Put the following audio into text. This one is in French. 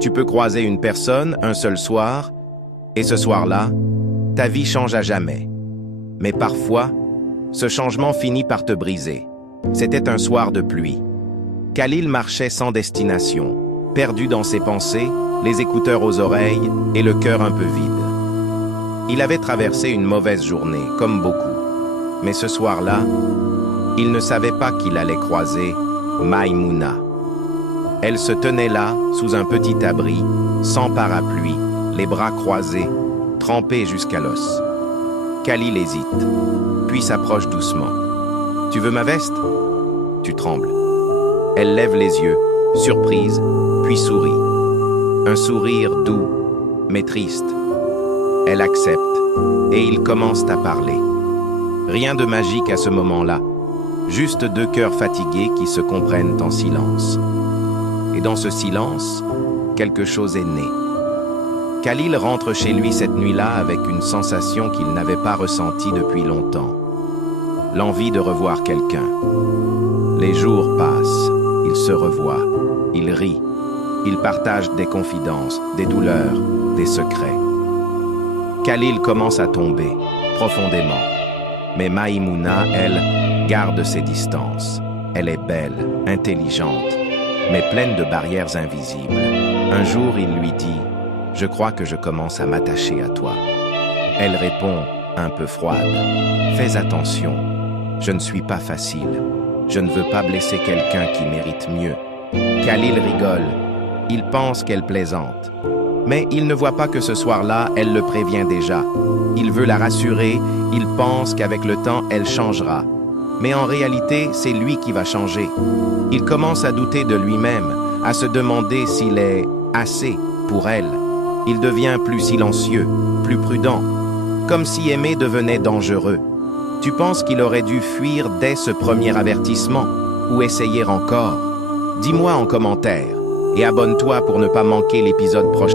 Tu peux croiser une personne un seul soir, et ce soir-là, ta vie change à jamais. Mais parfois, ce changement finit par te briser. C'était un soir de pluie. Khalil marchait sans destination, perdu dans ses pensées, les écouteurs aux oreilles et le cœur un peu vide. Il avait traversé une mauvaise journée, comme beaucoup. Mais ce soir-là, il ne savait pas qu'il allait croiser Maïmouna. Elle se tenait là, sous un petit abri, sans parapluie, les bras croisés, trempés jusqu'à l'os. Khalil hésite, puis s'approche doucement. « Tu veux ma veste ?» Tu trembles. Elle lève les yeux, surprise, puis sourit. Un sourire doux, mais triste. Elle accepte, et ils commencent à parler. Rien de magique à ce moment-là, juste deux cœurs fatigués qui se comprennent en silence. Et dans ce silence, quelque chose est né. Khalil rentre chez lui cette nuit-là avec une sensation qu'il n'avait pas ressentie depuis longtemps. L'envie de revoir quelqu'un. Les jours passent, ils se revoient, ils rient, ils partagent des confidences, des douleurs, des secrets. Khalil commence à tomber, profondément. Mais Maïmouna, elle, garde ses distances. Elle est belle, intelligente, mais pleine de barrières invisibles. Un jour, il lui dit « Je crois que je commence à m'attacher à toi ». Elle répond, un peu froide « Fais attention, je ne suis pas facile. Je ne veux pas blesser quelqu'un qui mérite mieux. » Khalil rigole. Il pense qu'elle plaisante. Mais il ne voit pas que ce soir-là, elle le prévient déjà. Il veut la rassurer, il pense qu'avec le temps, elle changera. Mais en réalité, c'est lui qui va changer. Il commence à douter de lui-même, à se demander s'il est assez pour elle. Il devient plus silencieux, plus prudent, comme si aimer devenait dangereux. Tu penses qu'il aurait dû fuir dès ce premier avertissement, ou essayer encore? Dis-moi en commentaire, et abonne-toi pour ne pas manquer l'épisode prochain.